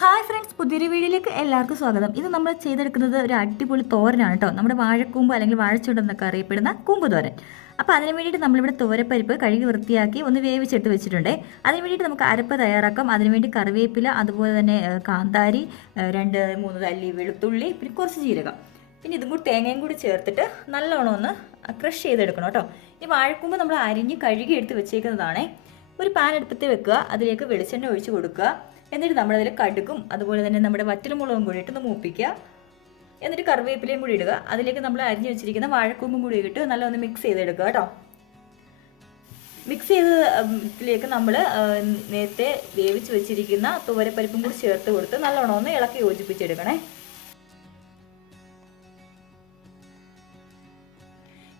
Hi friends, പുതിയൊരു വീഡിയോയിലേക്ക് എല്ലാവർക്കും സ്വാഗതം. ഇത് നമ്മൾ ചെയ്തെടുക്കുന്നത് ഒരു അടിപൊളി തോരനാണ് കേട്ടോ. നമ്മുടെ വാഴക്കൂമ്പ് അല്ലെങ്കിൽ വാഴച്ചുണ്ടെന്നൊക്കെ അറിയപ്പെടുന്ന കൂമ്പ് തോരൻ. അപ്പോൾ അതിന് വേണ്ടിയിട്ട് നമ്മളിവിടെ തോരപ്പരിപ്പ് കഴുകി വൃത്തിയാക്കി ഒന്ന് വേവിച്ചെടുത്ത് വെച്ചിട്ടുണ്ട്. അതിന് വേണ്ടിയിട്ട് നമുക്ക് അരപ്പ് തയ്യാറാക്കാം. അതിനുവേണ്ടി കറിവേപ്പില, അതുപോലെ തന്നെ കാന്താരി, 2-3 തല്ലി വെളുത്തുള്ളി, പിന്നെ കുറച്ച് ജീരകം, പിന്നെ ഇതും കൂടി തേങ്ങയും കൂടി ചേർത്തിട്ട് നല്ലോണം ഒന്ന് ക്രഷ് ചെയ്തെടുക്കണം കേട്ടോ. ഈ വാഴക്കൂമ്പ് നമ്മൾ അരിഞ്ഞ് കഴുകി എടുത്ത് വെച്ചേക്കുന്നതാണേ. ഒരു പാൻ അടുപ്പത്ത് വെക്കുക, അതിലേക്ക് വെളിച്ചെണ്ണ ഒഴിച്ച് കൊടുക്കുക. എന്നിട്ട് നമ്മളതിൽ കടുകും അതുപോലെ തന്നെ നമ്മുടെ വറ്റൽമുളകും കൂടി ഇട്ട് മൂപ്പിക്കുക. എന്നിട്ട് കറിവേപ്പിലയും കൂടി ഇടുക. അതിലേക്ക് നമ്മൾ അരിഞ്ഞു വെച്ചിരിക്കുന്ന വാഴക്കൂമ്പും കൂടി ഇട്ട് നല്ല ഒന്ന് മിക്സ് ചെയ്തെടുക്കുക കേട്ടോ. മിക്സ് ചെയ്തതിലേക്ക് നമ്മൾ നേരത്തെ വേവിച്ച് വെച്ചിരിക്കുന്ന തുവരപ്പരിപ്പും കൂടി ചേർത്ത് കൊടുത്ത് നല്ലോണം ഒന്ന് ഇളക്കി യോജിപ്പിച്ചെടുക്കണേ.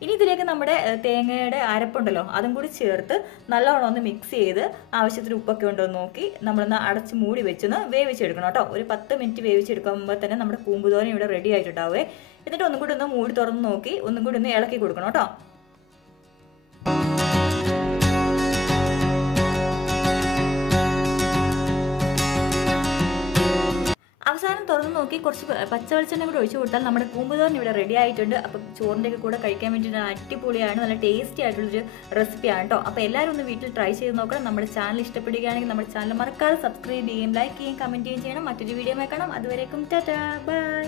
ഇനി ഇതിലേക്ക് നമ്മുടെ തേങ്ങയുടെ അരപ്പുണ്ടല്ലോ, അതും കൂടി ചേർത്ത് നല്ലോണം ഒന്ന് മിക്സ് ചെയ്ത് ആവശ്യത്തിന് ഉപ്പൊക്കെ ഉണ്ടോ എന്ന് നോക്കി നമ്മളൊന്ന് അടച്ച് മൂടി വെച്ചൊന്ന് വേവിച്ചെടുക്കണം കേട്ടോ. ഒരു 10 മിനിറ്റ് വേവിച്ചെടുക്കുമ്പോൾ തന്നെ നമ്മുടെ കൂമ്പുതോരൻ ഇവിടെ റെഡി ആയിട്ടുണ്ടാവേ. എന്നിട്ട് ഒന്നും കൂടി ഒന്ന് മൂടി തുറന്ന് നോക്കി ഒന്നും കൂടി ഒന്ന് ഇളക്കി കൊടുക്കണം കേട്ടോ. അവസാനം തുറന്ന് നോക്കി കുറച്ച് പച്ച വെളിച്ചെണ്ണ കൂടെ ഒഴിച്ചു കൊടുത്താൽ നമ്മുടെ കൂമ്പുതോരൻ ഇവിടെ റെഡി ആയിട്ടുണ്ട്. അപ്പം ചോറിൻ്റെ കൂടെ കഴിക്കാൻ വേണ്ടിയിട്ട് അടിപൊളിയാണ്, നല്ല ടേസ്റ്റി ആയിട്ടുള്ളൊരു റെസിപ്പിയാണ് കേട്ടോ. അപ്പോൾ എല്ലാവരും ഒന്ന് വീട്ടിൽ ട്രൈ ചെയ്ത് നോക്കണം. നമ്മുടെ ചാനൽ ഇഷ്ടപ്പെടുകയാണെങ്കിൽ നമ്മുടെ ചാനൽ മറക്കാതെ സബ്സ്ക്രൈബ് ചെയ്യുകയും ലൈക്ക് ചെയ്യുകയും കമൻറ്റ് ചെയ്യുകയും ചെയ്യണം. മറ്റൊരു വീഡിയോ കാണാം. അതുവരേക്കും ടാറ്റാ ബൈ.